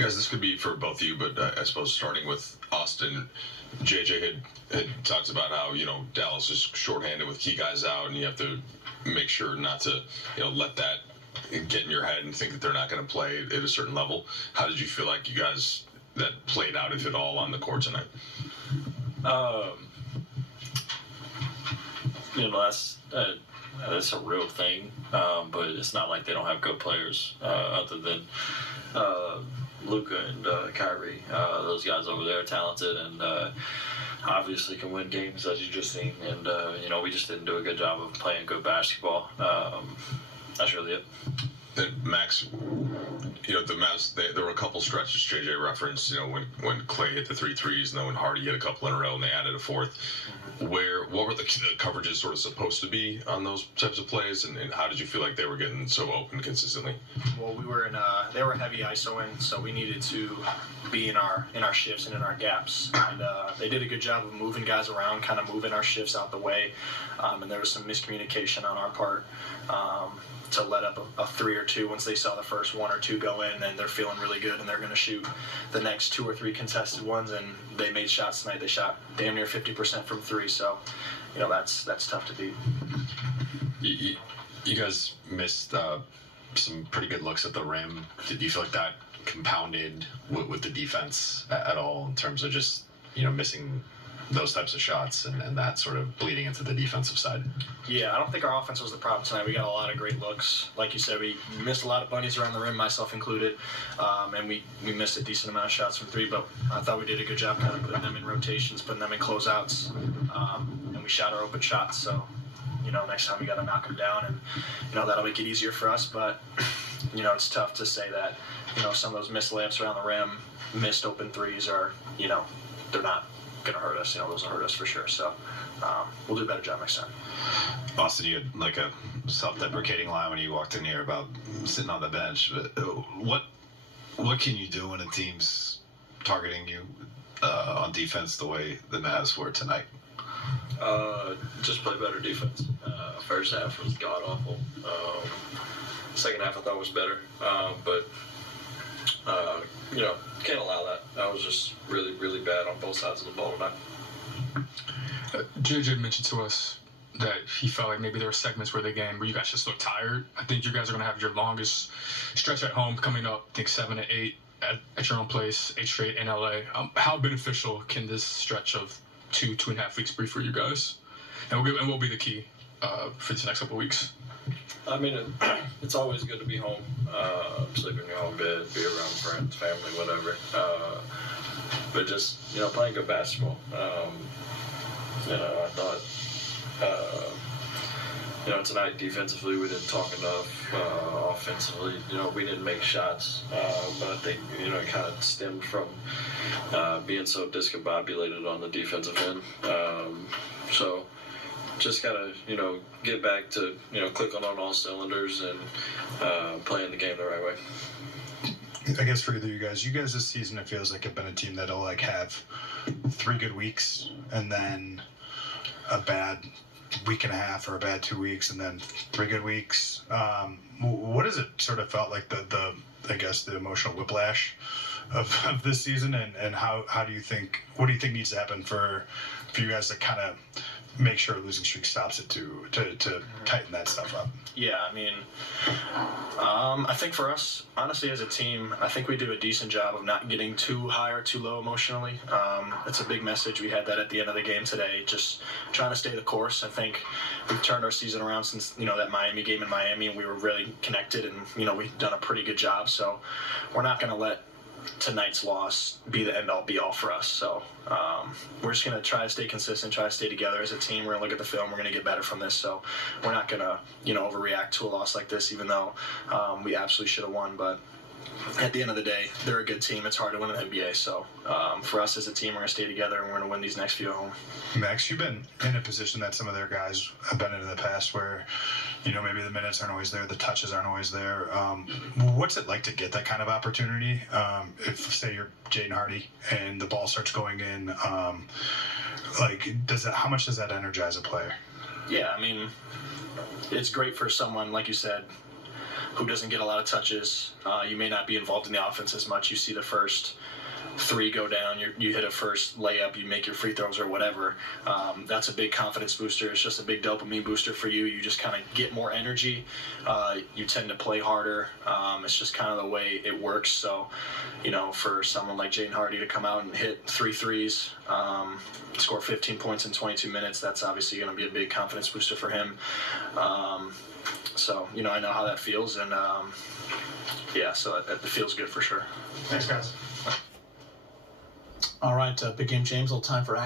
Guys, this could be for both of you, but I suppose starting with Austin, JJ had talked about how, Dallas is shorthanded with key guys out, and you have to make sure not to, let that get in your head and think that they're not going to play at a certain level. How did you feel like you guys that played out, if at all, on the court tonight? That's a real thing, but it's not like they don't have good players other than Luka and Kyrie. Those guys over there are talented and obviously can win games, as you just seen. And, we just didn't do a good job of playing good basketball. That's really it. And Max, the Mavs, there were a couple stretches JJ referenced, when Clay hit the 3 threes, and then when Hardy hit a couple in a row and they added a fourth. What were the coverages sort of supposed to be on those types of plays, and how did you feel like they were getting so open consistently? Well, we were they were heavy ISO in, so we needed to be in our shifts and in our gaps. And they did a good job of moving guys around, kind of moving our shifts out the way. And there was some miscommunication on our part. To let up a 3 or 2 once they saw the first 1 or 2 go in, and they're feeling really good and they're going to shoot the next 2 or 3 contested ones, and they made shots tonight. They shot damn near 50% from 3, so that's tough to beat. You guys missed some pretty good looks at the rim. Did you feel like that compounded with the defense at all in terms of just missing those types of shots and that sort of bleeding into the defensive side? Yeah, I don't think our offense was the problem tonight. We got a lot of great looks. Like you said, we missed a lot of bunnies around the rim, myself included, and we missed a decent amount of shots from 3, but I thought we did a good job kind of putting them in rotations, putting them in closeouts, and we shot our open shots, so next time we got to knock them down, and that'll make it easier for us, but it's tough to say that some of those missed layups around the rim, missed open threes are they're not going to hurt us. Those will hurt us for sure. So we'll do a better job next time. Austin, you had like a self-deprecating line when you walked in here about sitting on the bench. But what can you do when a team's targeting you on defense the way the Mavs were tonight? Just play better defense. First half was god awful. Second half I thought was better, but can't allow that. That was just really, really bad on both sides of the ball tonight. JJ mentioned to us that he felt like maybe there were segments where the game where you guys just looked tired. I think you guys are going to have your longest stretch at home coming up. I think 7 to 8 at your own place, 8 straight in LA. How beneficial can this stretch of 2.5 weeks be for you guys? And what will be the key for these next couple of weeks? I mean, it's always good to be home, sleep in your own bed, be around friends, family, whatever. But just, playing good basketball. I thought, tonight defensively we didn't talk enough. Offensively, we didn't make shots. But I think, it kind of stemmed from being so discombobulated on the defensive end. So just gotta, get back to, clicking on all cylinders and playing the game the right way. I guess for either of you guys this season, it feels like it's been a team that'll have 3 good weeks and then a bad week and a half or a bad 2 weeks and then 3 good weeks. What has it sort of felt like the emotional whiplash of this season, and how do you think, what do you think needs to happen for you guys to kind of make sure a losing streak stops it to tighten that stuff up? Yeah, I mean, I think for us, honestly, as a team, I think we do a decent job of not getting too high or too low emotionally. It's a big message. We had that at the end of the game today, just trying to stay the course. I think we've turned our season around since, that Miami game in Miami, and we were really connected, and, we've done a pretty good job. So we're not going to let tonight's loss be the end-all be-all for us. So we're just going to try to stay consistent, try to stay together as a team. We're going to look at the film. We're going to get better from this. So we're not going to, overreact to a loss like this, even though we absolutely should have won. But at the end of the day, they're a good team. It's hard to win in the NBA. So for us as a team, we're going to stay together, and we're going to win these next few at home. Max, you've been in a position that some of their guys have been in the past where, maybe the minutes aren't always there, the touches aren't always there. What's it like to get that kind of opportunity? If, say, you're Jaden Hardy and the ball starts going in, how much does that energize a player? Yeah, I mean, it's great for someone, like you said, who doesn't get a lot of touches. You may not be involved in the offense as much. You see the first 3 go down, you hit a first layup, you make your free throws or whatever. That's a big confidence booster. It's just a big dopamine booster for you. You just kind of get more energy. You tend to play harder. It's just kind of the way it works. So, for someone like Jaden Hardy to come out and hit 3 threes, score 15 points in 22 minutes, that's obviously going to be a big confidence booster for him. So, I know how that feels, and so it feels good for sure. Thanks, guys. All right, Big Game James, a little time for